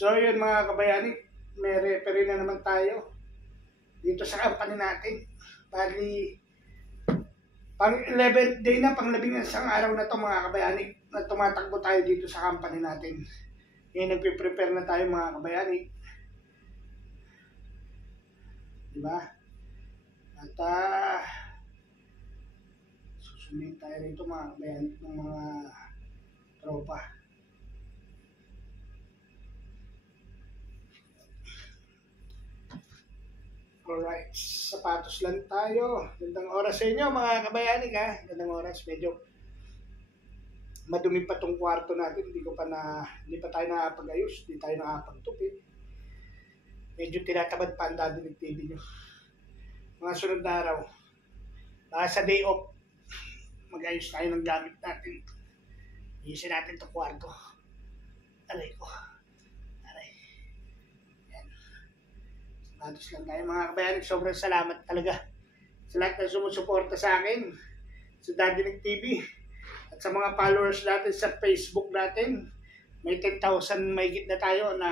So yun mga kabayani, may referee na naman tayo dito sa company natin. Bali, pang 11th day na, pang 11 araw na to mga kabayani na tumatakbo tayo dito sa company natin. Ngayon nagpe-prepare na tayo mga kabayani. Diba? At susunod tayo rito mga kabayani ng mga tropa. Alright, sapatos lang tayo. Gandang oras sa inyo mga kabayani ka. Gandang oras, medyo madumi pa tong kwarto natin. Hindi pa tayo nakapag-ayos, hindi tayo nakapag-tupid. Medyo tinatamad pa ang Daddy TV nyo. Mga sunod na araw, sa day off, mag-ayos tayo ng gamit natin. Iusin natin itong kwarto. Aray ko. Sapatos lang tayo mga kabayani. Sobrang salamat talaga sa lahat na sumusuporta sa akin sa Daddy TV at sa mga followers natin sa Facebook natin. May 10,000 mahigit na tayo na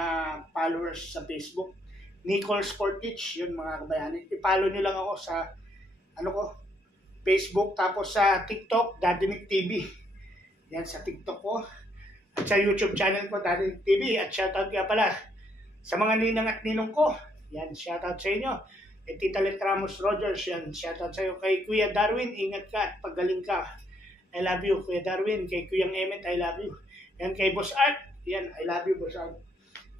followers sa Facebook. Nicole Sportich, yun mga kabayani. I-follow nyo lang ako sa Facebook, tapos sa TikTok, Daddy TV. Yan sa TikTok ko at sa YouTube channel ko, Daddy TV. At shoutout nga pala sa mga ninang at ninong ko. Yan, shoutout sa inyo. Kay Tita Let Ramos Rogers, yan, shoutout sa iyo. Kay Kuya Darwin, ingat ka at paggaling ka. I love you, Kuya Darwin. Kay Kuya Emmet, I love you. Yan, kay Boss Art, yan, I love you, Boss Art.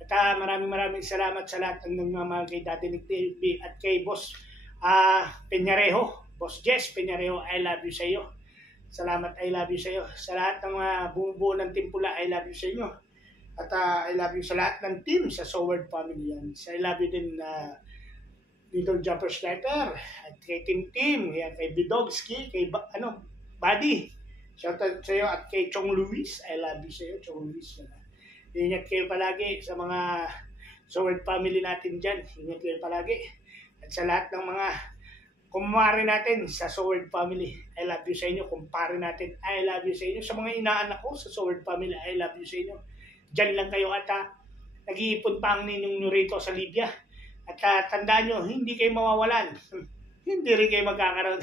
At maraming salamat sa lahat ng mga kay Daddy TV at kay Boss Peñarejo, Boss Jess Peñarejo, I love you sa iyo. Salamat, I love you sa iyo. Sa lahat ng mga bumubuo ng Timpula, I love you sa inyo. At I love you sa lahat ng team sa Soward family yan. I love you din Little Jumper Sniper at kay Tim, yan, kay Bidogski, kay Buddy. Shoutout sa iyo at kay Chong Luis. I love you sa iyo, Chong Luis. Ingat kayo palagi sa mga Soward family natin dyan. Ingat kayo palagi. At sa lahat ng mga kumare natin sa Soward family, I love you sa inyo. Kumpare natin, I love you sa inyo. Sa mga inaanak ko sa Soward family, I love you sa inyo. Diyan lang kayo at nag-iipon pa ang ninyong nyo rito sa Libya. At tandaan nyo, hindi kayo mawawalan. Hindi rin kayo magkakaroon.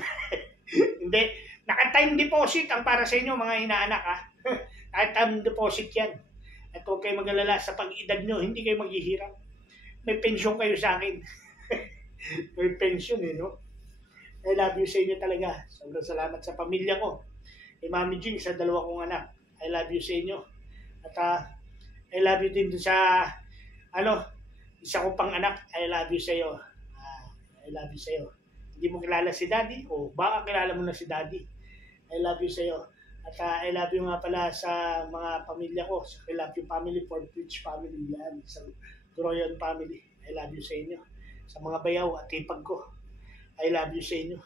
Hindi. Naka-time deposit ang para sa inyo mga inaanak ha. Naka-time deposit yan. At huwag kayo mag-alala sa pag-edad nyo, hindi kayo maghihirap. May pensyon kayo sa akin. May pensyon no? I love you sa inyo talaga. Sobrang salamat sa pamilya ko. Kay Mami Jing, sa dalawa kong anak. I love you sa inyo. At I love you din sa isa ko pang anak. I love you sa iyo. I love you sa iyo. Hindi mo kilala si Daddy o baka kilala mo na si Daddy. I love you sa iyo. At I love you nga pala sa mga pamilya ko. Sa I love you family, Fort Bridge family yan. Sa Groyon family. I love you sa inyo. Sa mga bayaw at tipag ko. I love you sa inyo.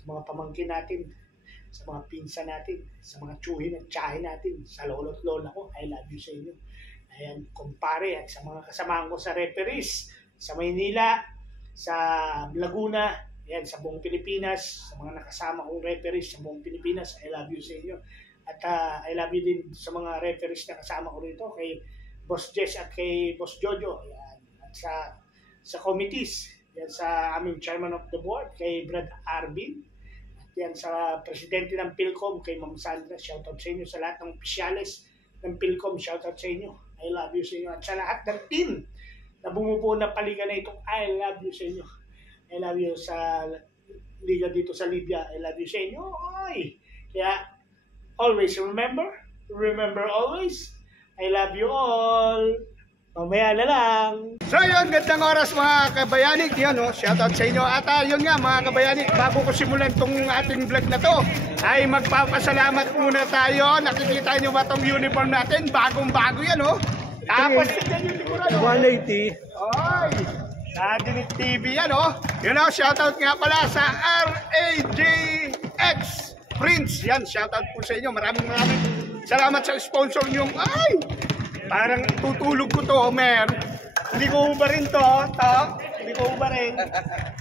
Sa mga pamangkin natin. Sa mga pinsa natin. Sa mga tsuhin at tsahin natin. Sa lolo't lola ko. I love you sa inyo. Ayan, kumpare, at sa mga kasamahan ko sa referees, sa Maynila, sa Laguna, ayan, sa buong Pilipinas, sa mga nakasama kong referees sa buong Pilipinas, I love you sa inyo. At I love you din sa mga referees na kasama ko rito, kay Boss Jess at kay Boss Jojo, ayan, at sa committees, ayan, sa aming chairman of the board, kay Brad Arvin, at yan sa presidente ng PhilCom, kay Ma'am Sandra, shoutout sa inyo, sa lahat ng opisyalis ng PhilCom, shoutout sa inyo. I love you sa inyo. At sa lahat ng team na bumubuo ng paliga na ito, I love you sa inyo. I love you sa liga dito sa Libya. I love you sa inyo. Oy! Kaya, always remember always, I love you all. Mamaya na lang. So yun, gandang oras mga kabayani. Yan, shoutout sa inyo. At yun nga mga kabayani, bago ko simulan tong ating vlog na to, ay magpapasalamat muna tayo. Nakikita nyo ba tong uniform natin? Bagong-bago yan, Tapos tignan yung 180. Oy! Daddy TV yan, Yun, shoutout nga pala sa RAJX Prince. Yan, shoutout po sa inyo. Maraming salamat sa sponsor nyo. Ay! Parang tutulog ko to, Mer. Hindi ko ba rin to. Hindi Ikaw ba rin?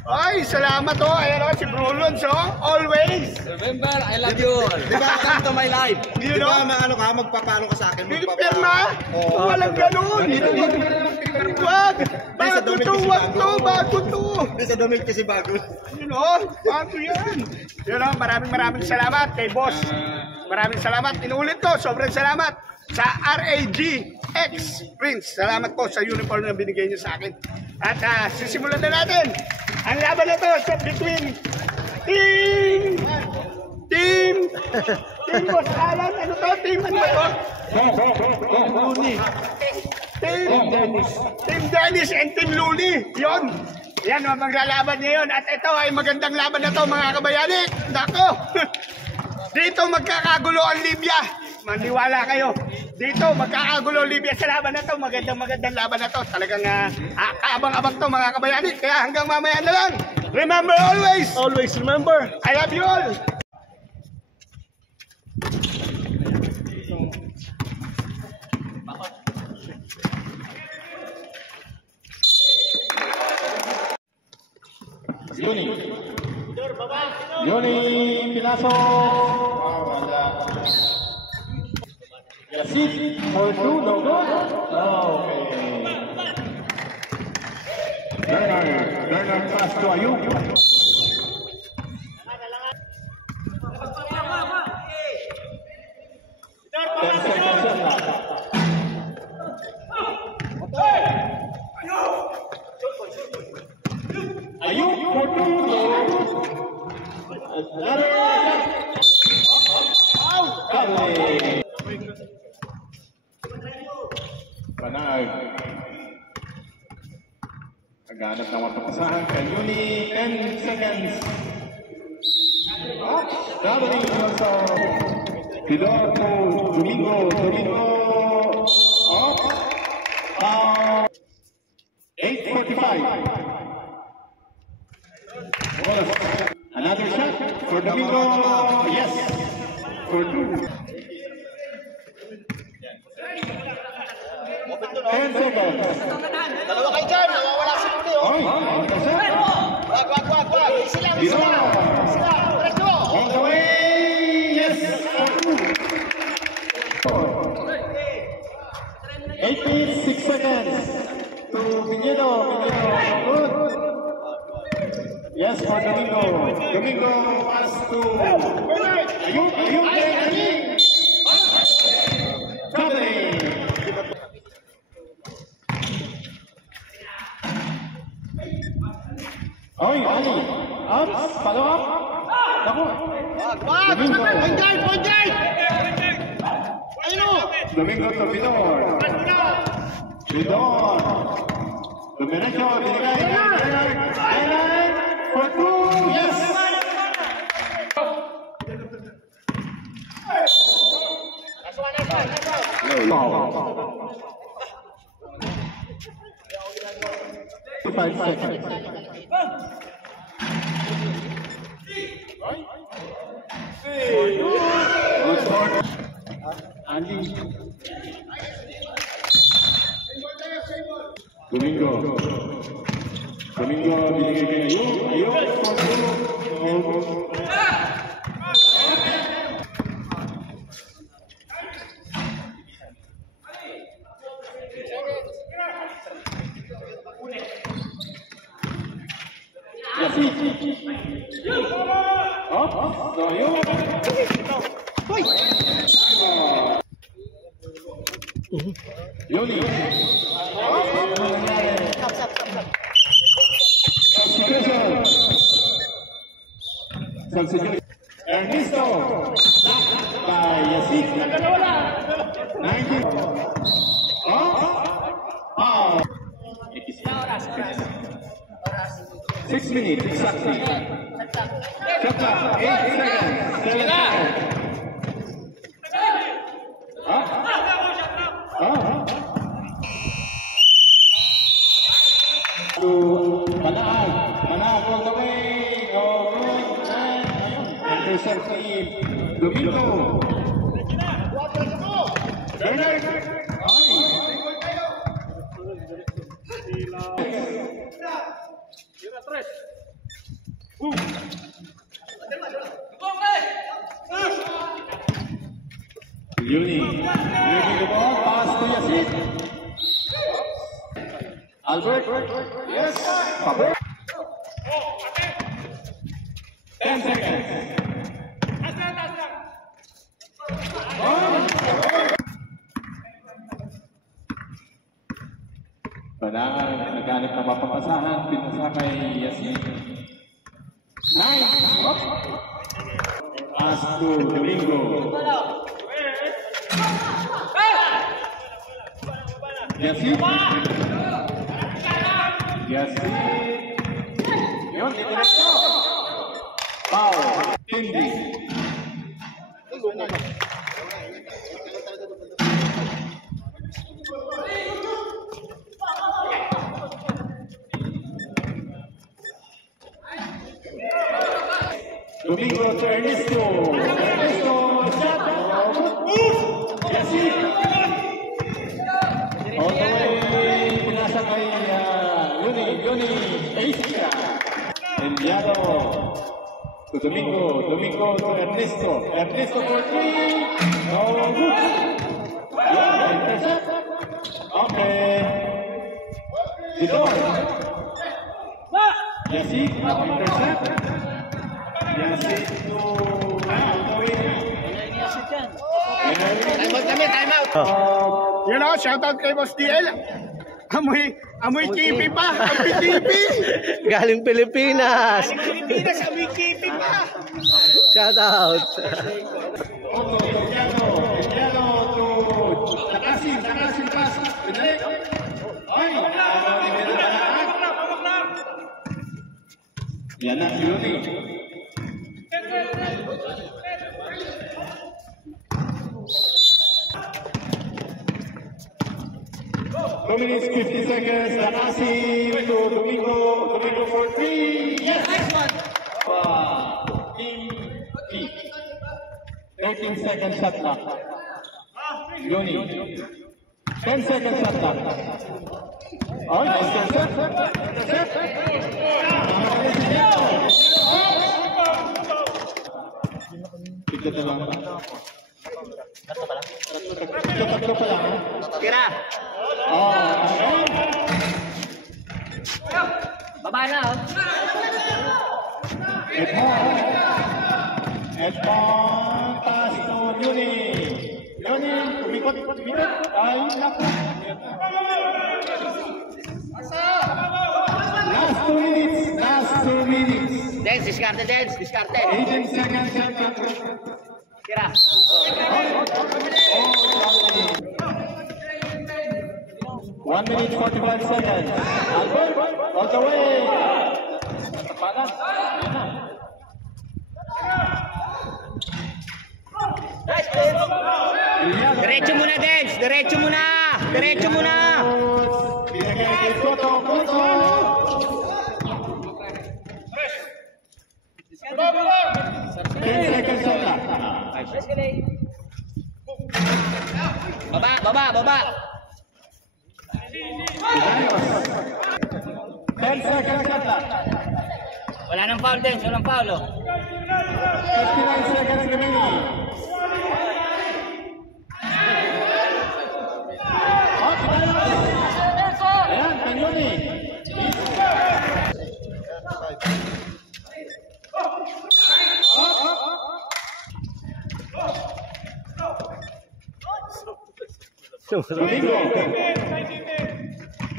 Ay, salamat oh. Ayan oh, si Brulons oh. Always. Remember, I love you all. Di ba, come to my life. You Di know? ba, maano ka, magpapalo ka sa akin. Pirma? Walang ganun. Wag. Bago to, wag to, bago to. Hindi sa damit kasi bago. You know, bago yan. You know, maraming salamat kay boss. Maraming salamat. Inuulit ko, sobrang salamat sa RAG X Prince. Salamat po sa uniform na binigay niyo sa akin. At sisimulan na natin ang laban na to sa between Team Boss Alan. Ano to? Team ano ba to? Team Dennis and Team Luli. Yun. Yan ang maglalaban niya yun. At ito ay magandang laban na to mga kabayani. Dako. Dito magkakagulo ang Libya. Maniwala kayo. Dito magkakagulo Libya sa laban na to. Magandang laban na to. Talagang kaabang-abang to mga kabayani. Kaya hanggang mamaya na lang. Remember always. Always remember. I love you all. Yoni Pilaso. Yasid for 2, no good. Okay. Bernard pass to Ayub. Ayub for 2. Panag. Naghanap ng matapasahan kay Yuni, 10 seconds. Traveling also. Pidor to Domingo. Up. 8:45. Another shot for Domingo. Yes. For 2. 10 seconds. Dalawa kayo dyan, nawawala si Puli. Oy, Wag. Sila. Diretso. on the way. Yes. 86 seconds to Piñero. Good. Yes, for Domingo. Domingo pass to Ayub. Traveling. Oy, Ali. Up. Follow up. Naku. Point guard. Ayun o. Domingo to Vidor. Dumiretso. Binigay. Island for 2. Yes. Foul. 5 seconds. Good start. Andy. Domingo, binigay kay Ayub. Yoni. Substitution. Ernesto. By Yasid. 19. Oh. 6 minutes exactly. Shot clock. 8 seconds. 7 seconds. To Manaag all the way. Oh, good. Intercept ni Domingo. Bernard. Yuni. Yuni the ball. Pass to Yasin. Albert. Yes. Albert. 10 seconds. Panangan, naghanap na mapapasahan. Pinasa kay Yasin. 9. Pass to Domingo. Yasin. Yasin. Yun, diretso. Foul. Hindi. Domingo to Ernesto. Ernesto, shot. Yasin. All the way, pinasa kay Yuni, Asia. Enviado to Domingo to Ernesto. Ernesto for 3. No good. Yeah, intercept. Okay. Didor. Yasin, intercept. Yasin to Time out. You know, shoutout kay Boss DL. Amoy kipi pa. Amoy kipi. Galing Pilipinas. Pilipinas, amoy kipi pa. Shout out. Enviado to Takasin pass. Pinalik. Ay, yan na, Yuni. Two minutes, 50 seconds. Takasin to Domingo for 3. Yes! Team E. 13 seconds shot clock. Yuni. 10 seconds shot clock. Oh, intercept. Tignan na lang. Tatlo pa lang. Tira. Baba na, oh. Edmond, pass to Yuni. Yuni, umikot. Ay, naku. Last 2 minutes. Dance, diskarte. 18 seconds. Tira. 1 minute 45 seconds. Albert, all the way. Diretso muna, Dance. Diretso muna. Binigay kay Soto. 10 seconds on that. Baba. 10 seconds on that. Wala nang foul, Dance. Walang foul, oh. 59 seconds remaining. Ayan, Kanyoni. Domingo.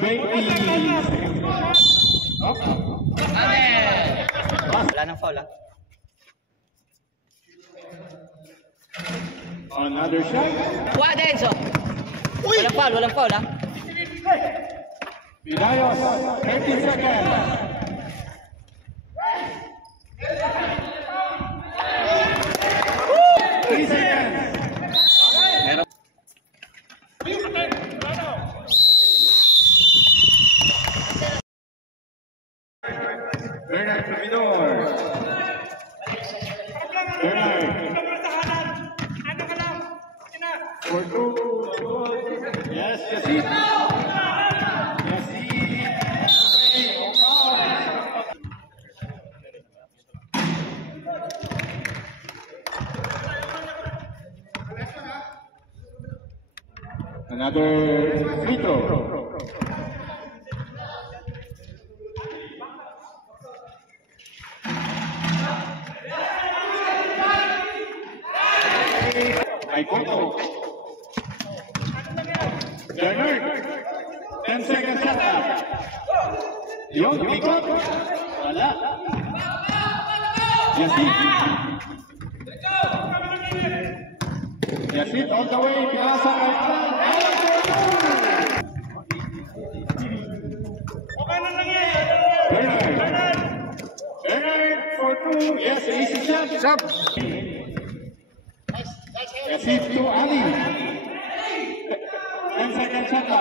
20. Wala nang foul, ah. Another shot. Kuha, Dance, oh. Walang foul, ah. Vidayos, 30 seconds. Three seconds. Bernard Primidor. For 2. Yes, Yasin. Number free throw. Taekwondo. Bernard. 10 seconds shot. Yun, umikot. Wala. Yasid. Yasid all the way. Pinasa kay Bernard. Bernard for 2. Yes, easy shot. Sab. Yasid to Ali. 10 seconds shot.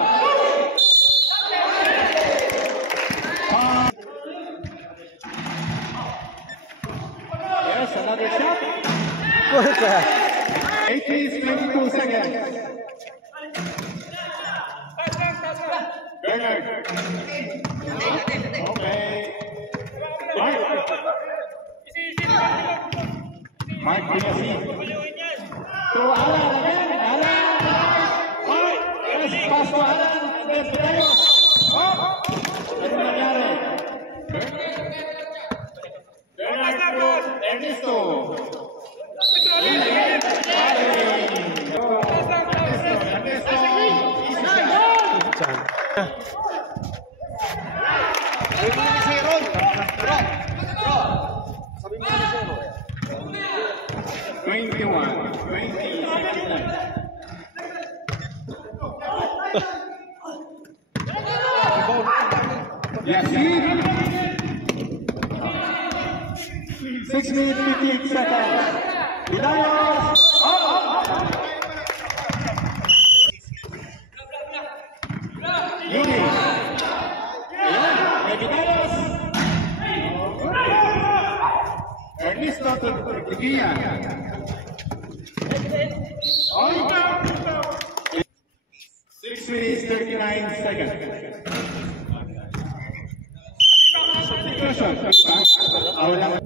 Yes, another shot. 22 seconds. Bernard. Okay. Mark Biasi. To Alan again. Alan. Yes, pass to Alan. Yes, tayo. Ano nangyari? Bernard. Ernesto. Sabi mo na 21, 20, 69. Yasin. 6 minutes 58 seconds. Vidayos. Yuni. Ayan, may Vidayos. Ernesto Tortiguilla. On. 6 minutes 39 seconds. Substitution. Awala.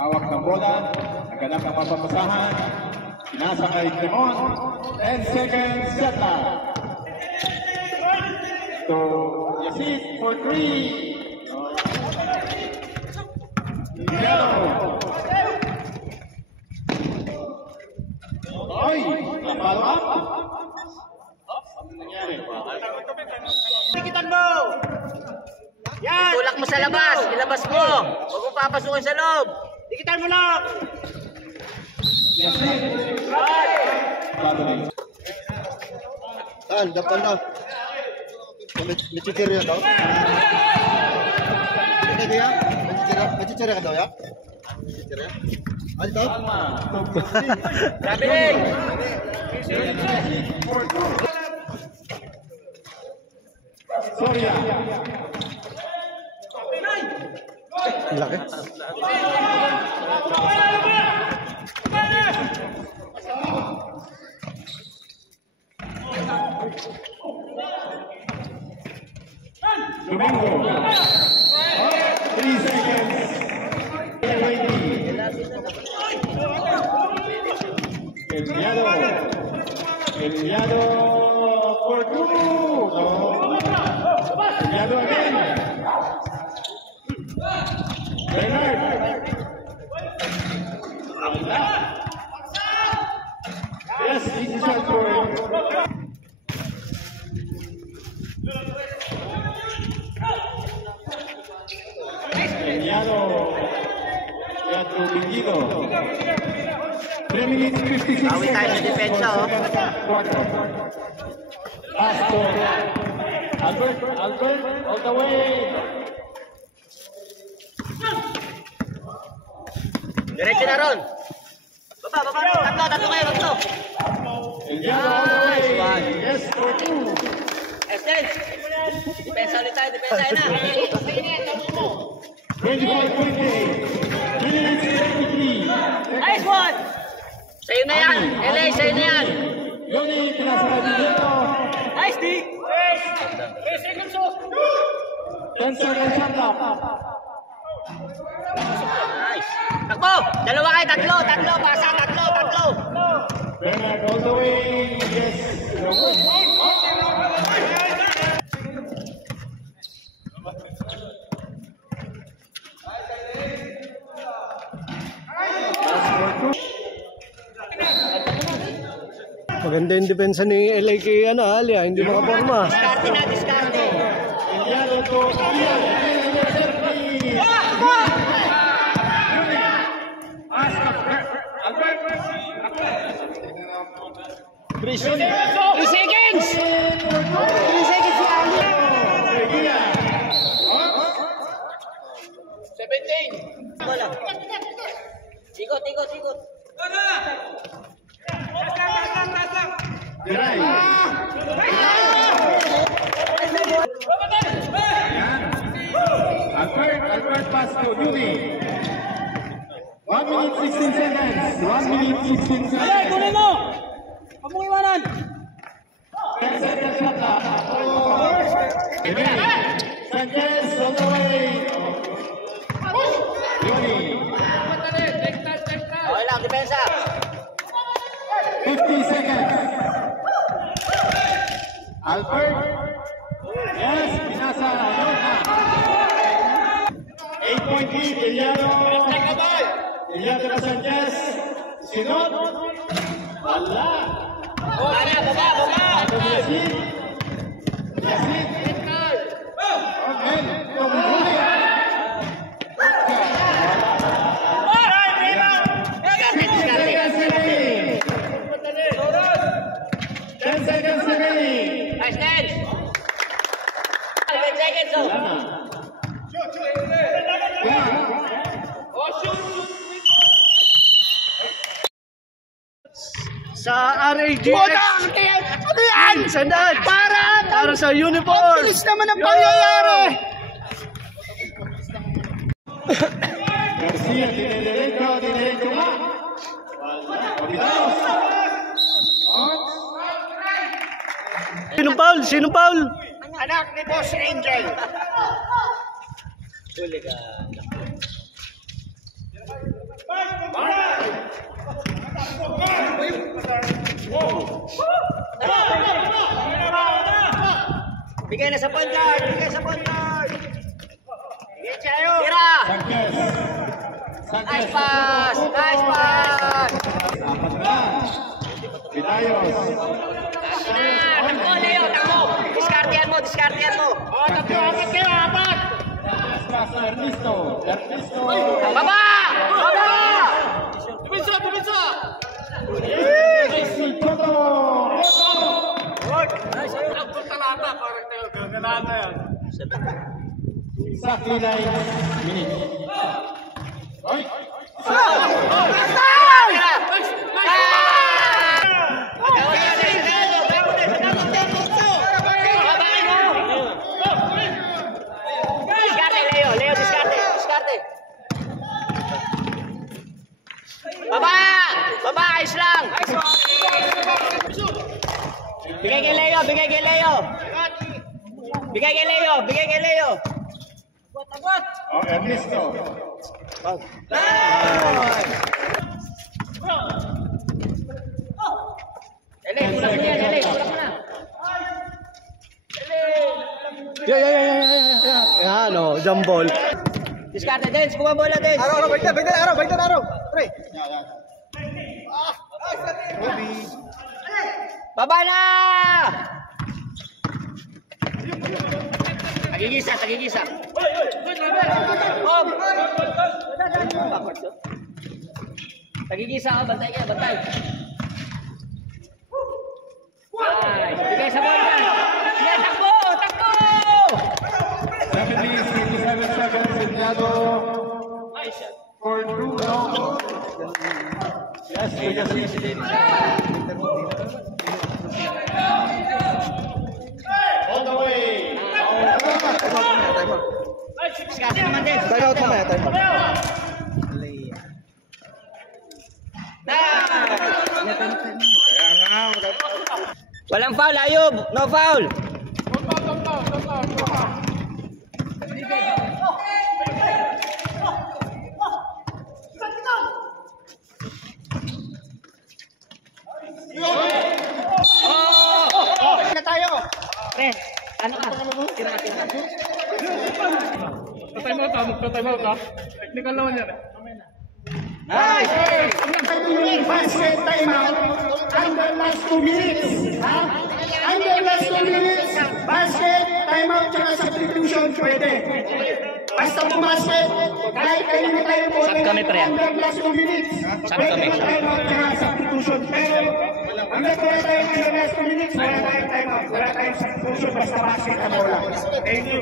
Hawak ng bola, naganap ang mapapasahan, pinasa kay Clemon, 10 seconds, set na. So, Yasid for 3. Yellow. Oy, follow up. Ano nangyari? Tikitan mo! Yan! Tulak mo sa labas, ilabas mo. Huwag mo papasukin sa loob. Tikitan mo lang! Yasid. Saan? Dapat na. May chichirya daw? Ito dia? May chichirya ka daw ya? Chichirya? Ano daw? Sabi Soria. Laki. Domingo. 3 seconds. Enviado for 2. No. Enviado again. Bernard. Yes, easy shot for him. Enviado. Teatro Bingido. 3 minutes 56 seconds. Awi tayo sa depensa, oh. Pasto. Albert, all the way. Diretso na ron. Baba. Tatlo kayo. Enviado all the way. Yes, for 2. Estelle, depensa ulit tayo, depensa na. 25-28. Minutes 53. Nice one! Sa'yo na yan, LA, sa'yo na yan. Yoni, pinasa dito. Nice, D! 10 seconds shot clock. Nice. Takbo! Dalawa kayo, tatlo, pasa, tatlo. Bernard all the way. Yes. Maganda yung depensa ni LA kay Alia, hindi makaporma. Diskarte. Eliano to Three seconds! 3 seconds si Ali. 17. Bola. Ikot. Diray. Albert pass to Yuni. 1 minute 16 seconds. 1 minute 16 seconds. Kunin mo! Huwag mong iwanan! 10 seconds shot clock. Sanchez all the way. Yuni. Okay lang, depensa. 50 seconds. Albert. Yes, pinasa. 8-point lead, Eliano. Eliano na Sanchez. Sinot. Wala. Baba! Yasin. Okay. Tumuhuli. 10 seconds remaining. Nice dance! 10 seconds, oh! Sa RAGX. Ano yan? Sandal. Para sa uniform. Ang bilis naman ang pangyayari. Garcia, dinerecho nga. Sinong foul? Anak ni Boss Angel. Bigay na sa point guard! Bigay siya! Tira! Sanchez. Nice pass! Vitayos. Takbo, Leo! Takbo! Diskartehan mo! Apat. Pass to Ernesto. Baba! Exactly 9 minutes. Oy! Baba! Ayos lang! Bigay kay Leo! Oh, Ernesto. Tulak mo yan, tulak mo na! Yan o, jump ball. Diskarte, Dens! Kuha bola, Dens! Araw. Pre. Baba na! Tagigisa! Om! Tagigisa, bantay ka, bantay! Ay, bigay sa bola! Sige, takbo! 77 seconds Eliano. For 2 long. Yes, all the way. Diskarte naman, Dens! Time out mamaya. Walang foul, Ayub! No foul! Ano ka? Time out ha. Technical naman yan. Nice! Basket time out. Under last 2 minutes. Ha? Under last 2 minutes. Basket, time out, tsaka substitution pwede. Basta pumasket, kahit kayo na tayo po. Sab kami, pre. Under last 2 minutes. Sab Pwede kami. na time out, tsaka substitution. Pero, hanggang wala tayo under last 2 minutes, wala tayong time out. Wala tayong substitution, basta basket na bola. Thank you.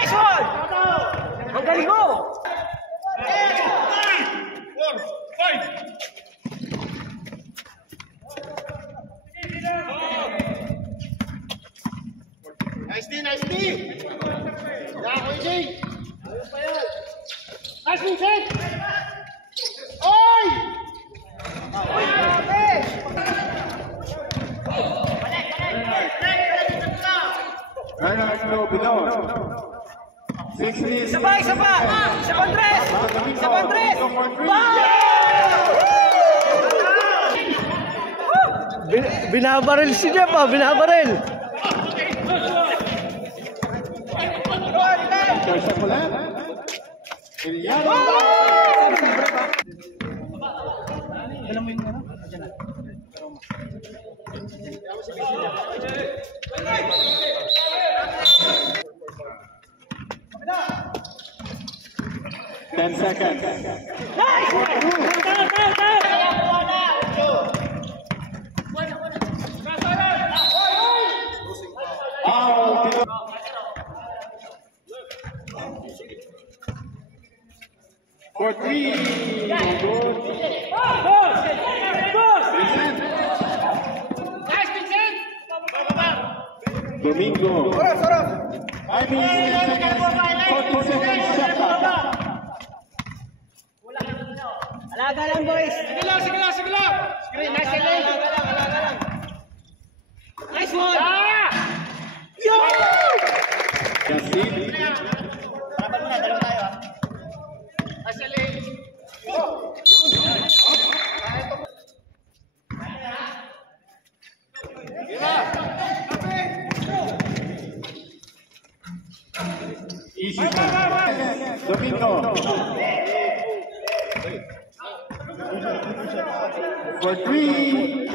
Nice one! Ang galing mo! Nice D, nice D! Yeah, OJ! Nice move, Jake! Oy! Reinhard no below. 6 minutes. Isa pa! Isa pa, Andres! Isa pa, Andres! Binabaril si Jeff ah, binabaril. Sa pula. Iliano. Ten seconds. For 3. Domingo. 5 minutes, 10 seconds, 14 seconds, shot clock. Alaga lang, boys! Sige lang. Nice one! Nice one! Yasin. Easy. Domingo. For 3.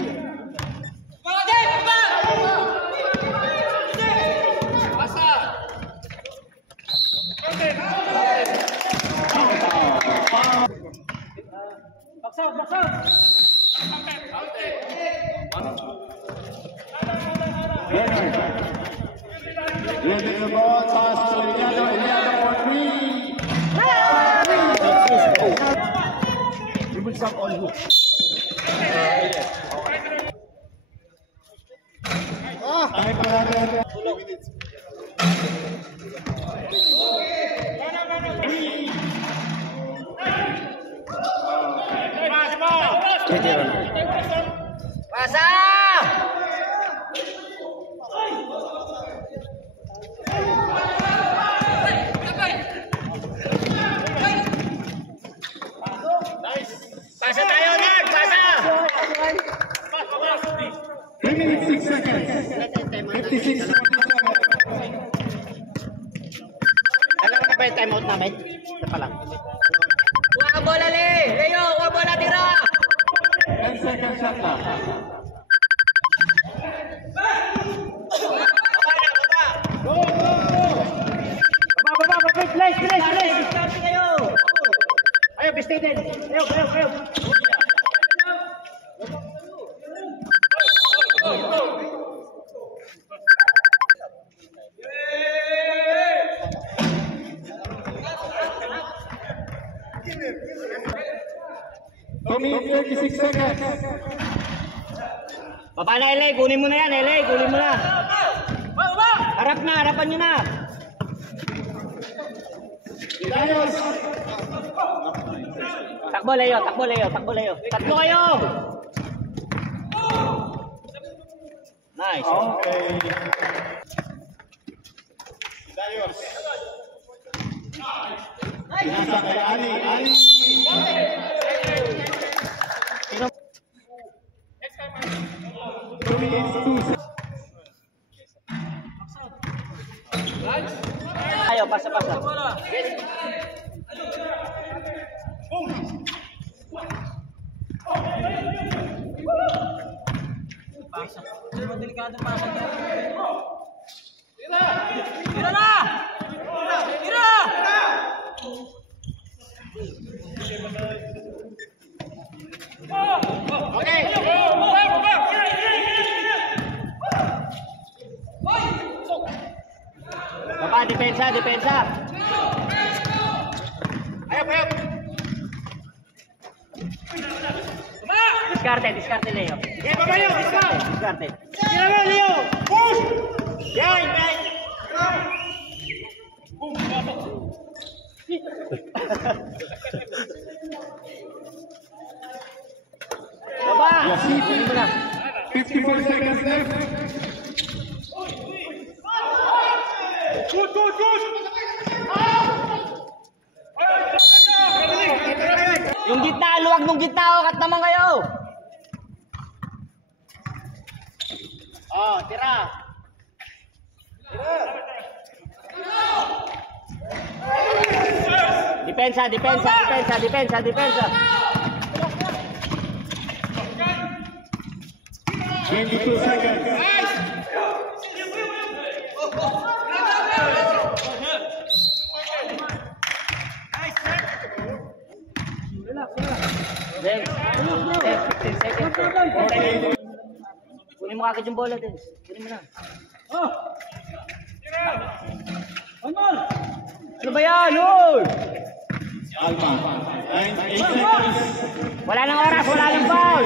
Ready the ball, pass to Iliano for 3. Time natin. 2 minutes. Pasa! Pasa tayo, Nerd! Pasa! 3 minutes, 6 seconds. 56, 47. Alam mo na ba yung timeout namin? Ito pa lang. Kuha ka bola, Leo! Kuha bola, tira! 10 seconds shot clock. Place! Distansya kayo! Ayaw, bistay din! Ayaw! Minutes, 36 seconds. Baba na, LA. Kunin mo na yan, LA. Kunin mo na. Harapan nyo na. Darius. Takbo, Leo. Takbo, Leo. Takbo, Leo. Tatlo kayo! Nice. Okay. Darius. Pinasa kay Ali. Ali. Ayo, pasa. Baba, depensa. Ayo. Diskarte, Leo. Diskarte. Leo. Push! Yan. Baba! 54 seconds left. Yung gitna, luwag nung gitna, kat naman kayo. Oh, tira. Depensa. 22 seconds. Then, 15 seconds. Kunin mo agad yung bola din. Kunin mo na. Ano ba yan? Alpha. 8 seconds. Wala nang oras, wala nang foul.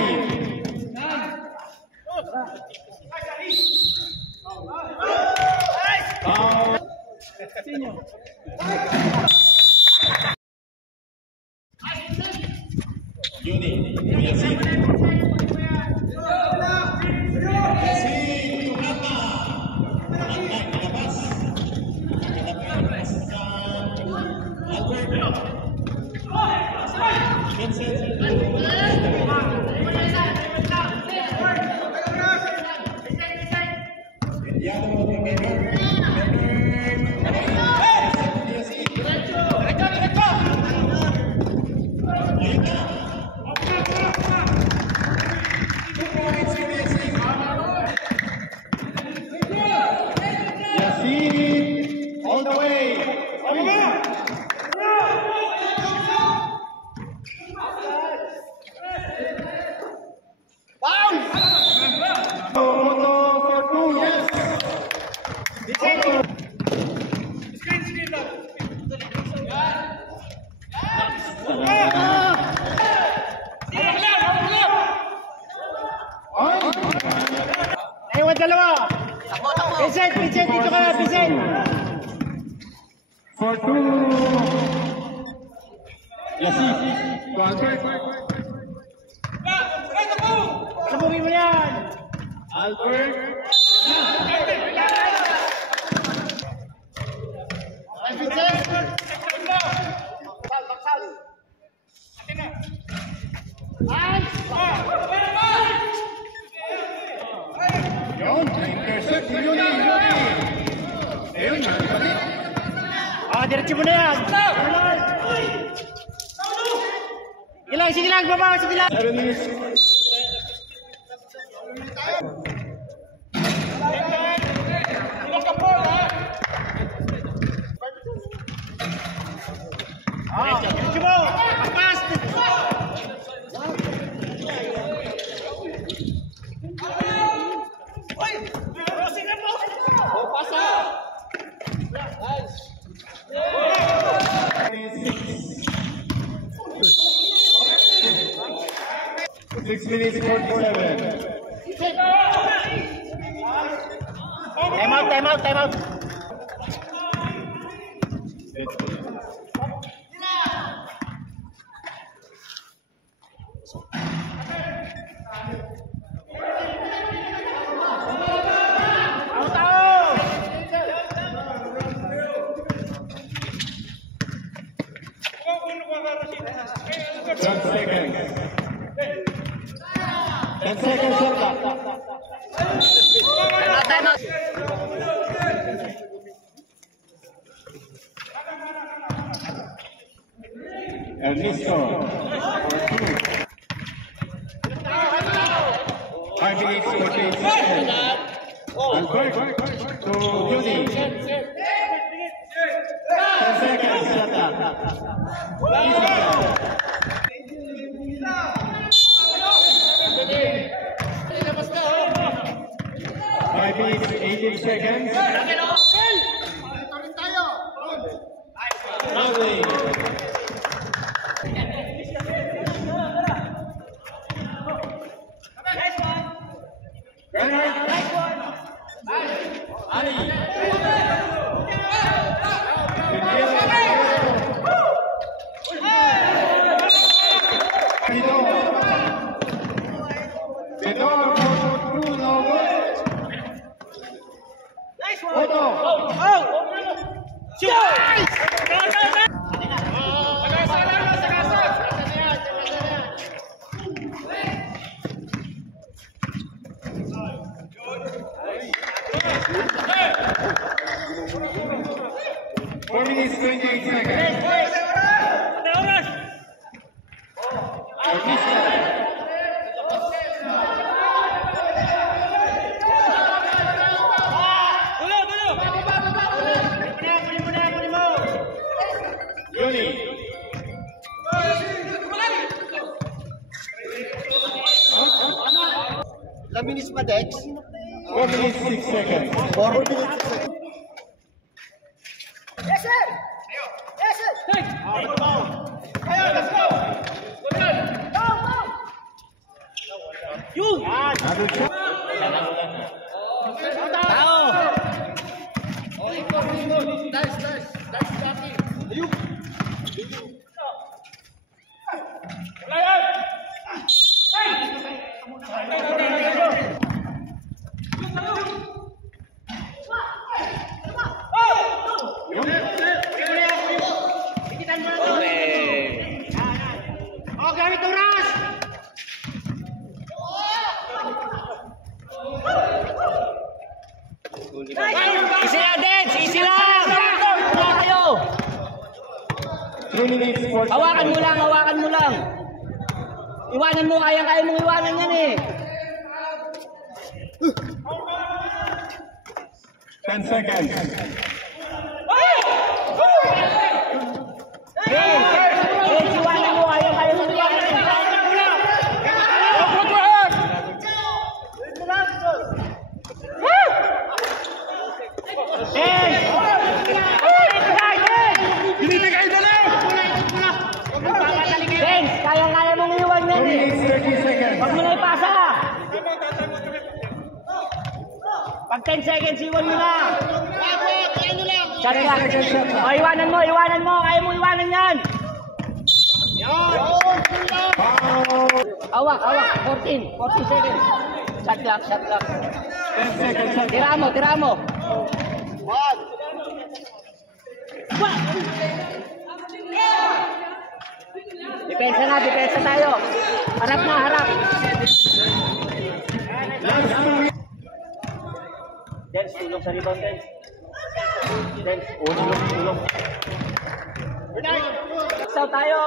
All the way. Ayun, dalawa. Vincent, dito ka, Vincent. For 2. Yasi. To Albert. Sabungin mo yan. Albert. Yun, intercept ni Yuni. Ayun, nakabalik. Diretso mo na yan. Sige lang, baba, sige lang. 7 minutes. Diretso mo. Pass. Six minutes, 47. Time out. Time out. Ernesto. 5 minutes, 48 seconds. Albert to Yuni. 10 seconds, shut up. Five minutes, 18 seconds. Lovely. Four minutes, 28 seconds. Yuni. Ilang minutes pa, Dex? 4 minutes, 6 seconds. 4 minutes, 6 seconds. Easy lang, Dens! Easy lang! Wala kayo! 3 minutes, 4 Hawakan mo lang, hawakan mo lang. Iwanan mo, kaya mong iwanan yan eh. 10 seconds. Dens, iwanan mo, kaya mong iwanan yan. Dens, kaya mong iwan 4 yan eh. minutes, 30 seconds. Huwag mo na ipasa. Pag 10 seconds, iwan mo na. Shot lang. O, iwanan mo. Kaya mo iwanan yan. Hawak. 14 seconds. Shot lang. 10 seconds. Tira mo. Depensa tayo. Harap. Dens, tulong sa rebound, Dens. Tulong. Saksaw tayo.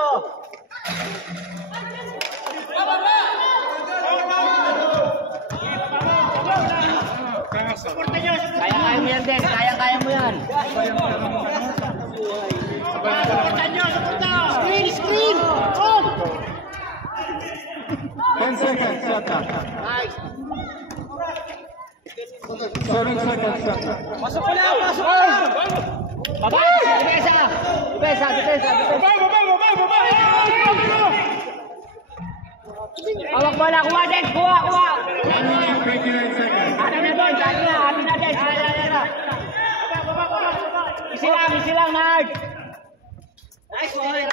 Kaya mo yan, Dens. Kaya mo yan. Screen! 10 seconds, shut up. 7 seconds, shut up. Pasok ko lang! Baba! Depensa! Hawak bola! Kuha, Dens! Kuha! 1 minute, 29 seconds. Atin na doon! Atin na, Dens! Easy lang, Nard! Nice one!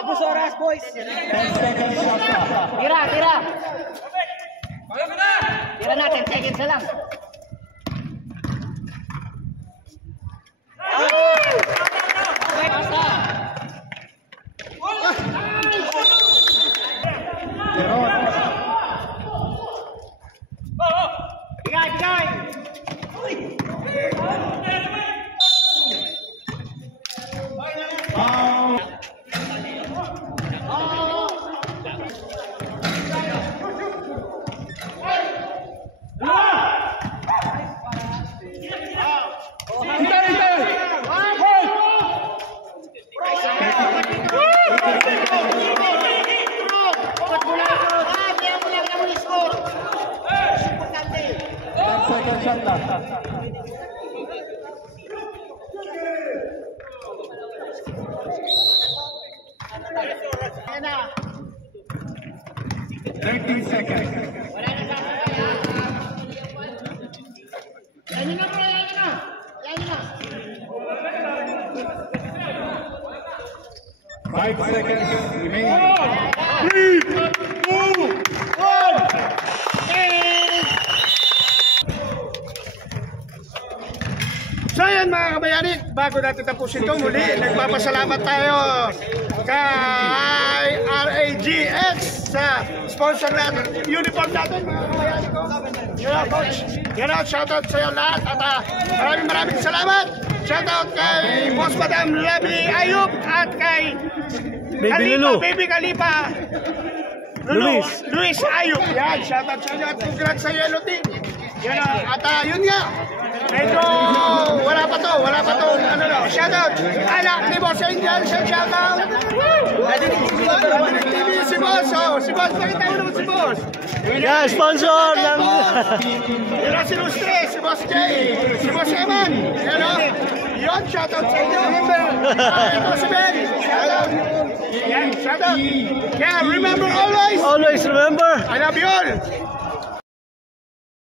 Ubus oras, boys! 10 seconds, shut up. Tira! Tira na, 10 seconds na lang. Jeron. second shot lang. Yan na. 13 seconds. Yan na bro, yan na. Yan na. 5 seconds remaining. 3, 2, 1. So yan mga kabayani, bago natin tapusin ito muli, nagpapasalamat tayo kay RAGX sa sponsor natin, uniform natin mga kabayani ko. Yun na coach, yun na, shoutout sa iyo lahat at maraming salamat. Shoutout kay Boss Madam Lovely Ayub at kay Baby Kalipa Luis Ayub. Yan, shoutout sa inyo at congrats sa Yellow Team. Yan na, at yun nga, medyo wala pa to, ano na, shoutout, anak ni Boss Angel, shoutout. TV si Boss, pakita mo naman si Boss. Yeah, sponsor ng... Yan na si Lustre, si Boss Jay, si Boss Eman, yan o. Yun, shoutout sa inyo. Ito si Ben, shoutout. Yan, shoutout. Yeah, remember always. Always remember. I love you all.